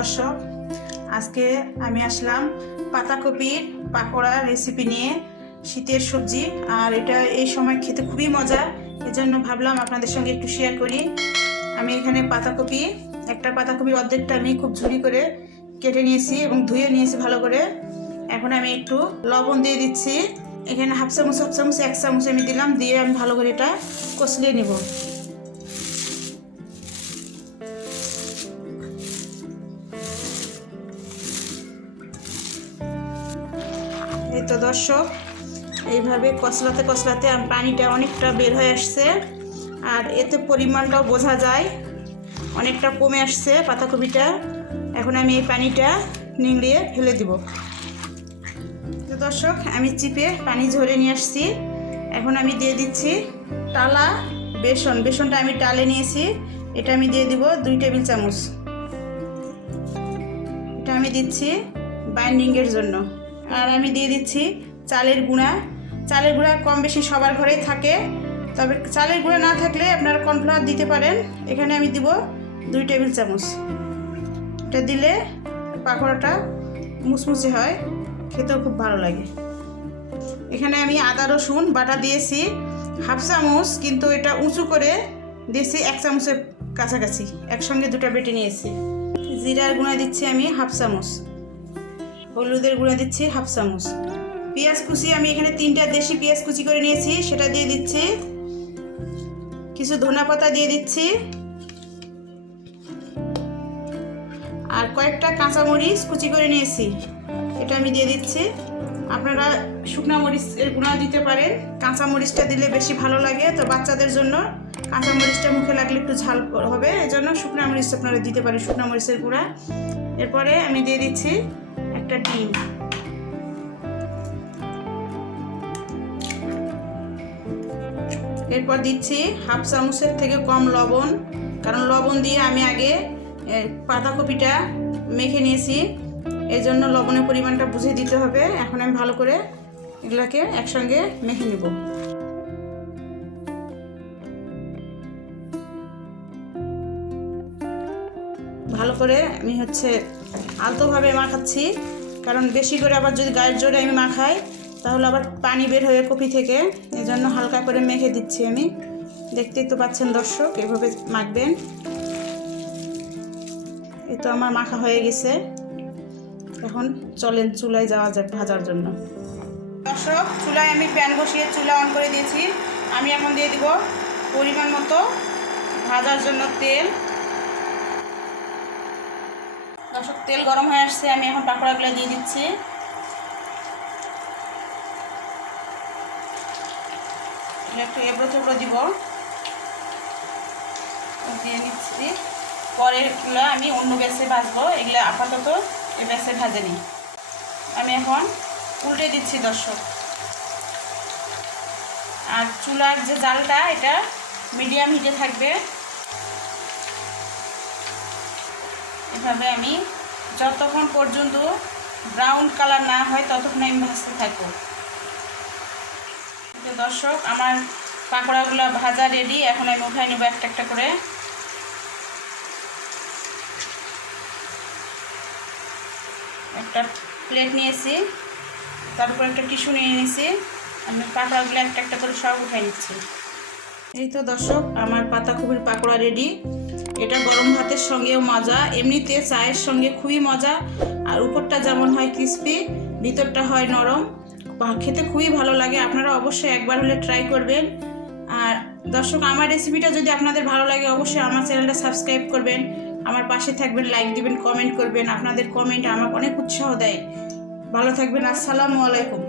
দর্শক, আজকে আমি আসলাম পাতাকপির পাকোড়া রেসিপি নিয়ে। শীতের সবজি আর এটা এই সময় খেতে খুবই মজা, এজন্য ভাবলাম আপনাদের সঙ্গে একটু শেয়ার করি। আমি এখানে একটা পাতাকপির অর্ধেকটা আমি খুব ঝুরি করে কেটে নিয়েছি এবং ধুয়ে নিয়েছি ভালো করে। এখন আমি একটু লবণ দিয়ে দিচ্ছি, এখানে হাফ চামচ 1 চামচ আমি দিলাম, দিয়ে আমি ভালো করে এটা কষলিয়ে নিব। এই তো দর্শক, এইভাবে কষলাতে কষলাতে পানিটা অনেকটা বের হয়ে আসছে, আর এতে পরিমাণটাও বোঝা যায় অনেকটা কমে আসছে পাতাকপিটা। এখন আমি এই পানিটা নিংড়িয়ে ফেলে দিব। তো দর্শক, আমি চিপে পানি ঝরে নিয়ে আসছি। এখন আমি দিয়ে দিচ্ছি টালা বেসনটা আমি টালে নিয়েছি, এটা আমি দিয়ে দিব 2 টেবিল চামচ। এটা আমি দিচ্ছি বাইন্ডিংয়ের জন্য। আর আমি দিয়ে দিচ্ছি চালের গুঁড়া কম বেশি সবার ঘরেই থাকে, তবে চালের গুঁড়া না থাকলে আপনারা কর্নফ্লাওয়ার দিতে পারেন। এখানে আমি দিব 2 টেবিল চামচ। এটা দিলে পাকোড়াটা মুচমুচে হয়, খেতেও খুব ভালো লাগে। এখানে আমি আদা রসুন বাটা দিয়েছি হাফ চামচ, কিন্তু এটা উঁচু করে দিয়েছি 1 চামচের কাছাকাছি, একসঙ্গে দুটো বেটে নিয়েছি। জিরার গুঁড়া দিচ্ছি আমি হাফ চামচ, হলুদের গুঁড়া দিচ্ছি হাফ চামচ। পেঁয়াজ কুচি আমি এখানে 3টা দেশি পেঁয়াজ কুচি করে নিয়েছি, সেটা দিয়ে দিচ্ছি। কিছু ধনে পাতা দিয়ে দিচ্ছি, আর কয়েকটা কাঁচামরিচ কুচি করে নিয়েছি, এটা আমি দিয়ে দিচ্ছি। আপনারা শুকনো মরিচের গুঁড়া দিতে পারেন, কাঁচামরিচটা দিলে বেশি ভালো লাগে। তো বাচ্চাদের জন্য কাঁচামরিচটা মুখে লাগলে একটু ঝাল হবে, এজন্য শুকনো মরিচ আপনারা দিতে পারেন, শুকনো মরিচের গুঁড়া। এরপরে আমি দিয়ে দিচ্ছি একটা ডিম। এরপর দিচ্ছি হাফ চামচের থেকে কম লবণ, কারণ লবণ দিয়ে আমি আগে পাতাকপিটা মেখে নিয়েছি, এই জন্য লবণের পরিমাণটা বুঝে দিতে হবে। এখন আমি ভালো করে এগুলোকে একসঙ্গে মেখে নেব। ভালো করে আমি আলতোভাবে মাখাচ্ছি, কারণ বেশি করে আবার যদি গায়ের জোরে আমি মাখাই তাহলে আবার পানি বের হয়ে কপি থেকে, এই জন্য হালকা করে মেখে দিচ্ছি আমি। দেখতেই তো পাচ্ছেন দর্শক, এভাবে মাখবেন। এই তো আমার মাখা হয়ে গেছে, এখন চলেন চুলায় যাওয়া যাক ভাজার জন্য। দর্শক, চুলায় আমি প্যান বসিয়ে চুলা অন করে দিয়েছি। আমি এখন দিয়ে দিব পরিমাণ মতো ভাজার জন্য তেল। দর্শক, তেল গরম হয়ে আসছে, আমি এখন পাকোড়াগুলো দিয়ে দিচ্ছি। একটু এবড়ো থেবড়ো দিব, দিয়ে নিচ্ছি। পরেরগুলো আমি অন্য ব্যাসে ভাজবো, এগুলো আপাতত এই ব্যাসে ভাজে নিই। আমি এখন উল্টে দিচ্ছি দর্শক। আর চুলার যে জালটা, এটা মিডিয়াম হিটে থাকবে। এভাবে আমি যতক্ষণ পর্যন্ত ব্রাউন কালার না হয় ততক্ষণ আমি ভাজতে থাকবো। দর্শক, আমার পাকোড়াগুলো ভাজা রেডি, এখন আমি উঠাই নেব একটা একটা করে। একটা প্লেট নিয়েছি, তারপর একটা টিস্যু নিয়ে নিয়েছি, আমি পাকোড়াগুলো একটা একটা করে সব উঠাই নিচ্ছি। এই তো দর্শক, আমার পাতাকপির পাকোড়া রেডি। এটা গরম ভাতের সঙ্গেও মজা, এমনিতে চায়ের সঙ্গে খুবই মজা। আর উপরটা যেমন হয় ক্রিস্পি, ভিতরটা হয় নরম, খেতে খুবই ভালো লাগে। আপনারা অবশ্যই একবার হলে ট্রাই করবেন। আর দর্শক, আমার রেসিপিটা যদি আপনাদের ভালো লাগে অবশ্যই আমার চ্যানেলটা সাবস্ক্রাইব করবেন, আমার পাশে থাকবেন, লাইক দিবেন, কমেন্ট করবেন। আপনাদের কমেন্ট আমাকে অনেক উৎসাহ দেয়। ভালো থাকবেন, আসসালামু আলাইকুম।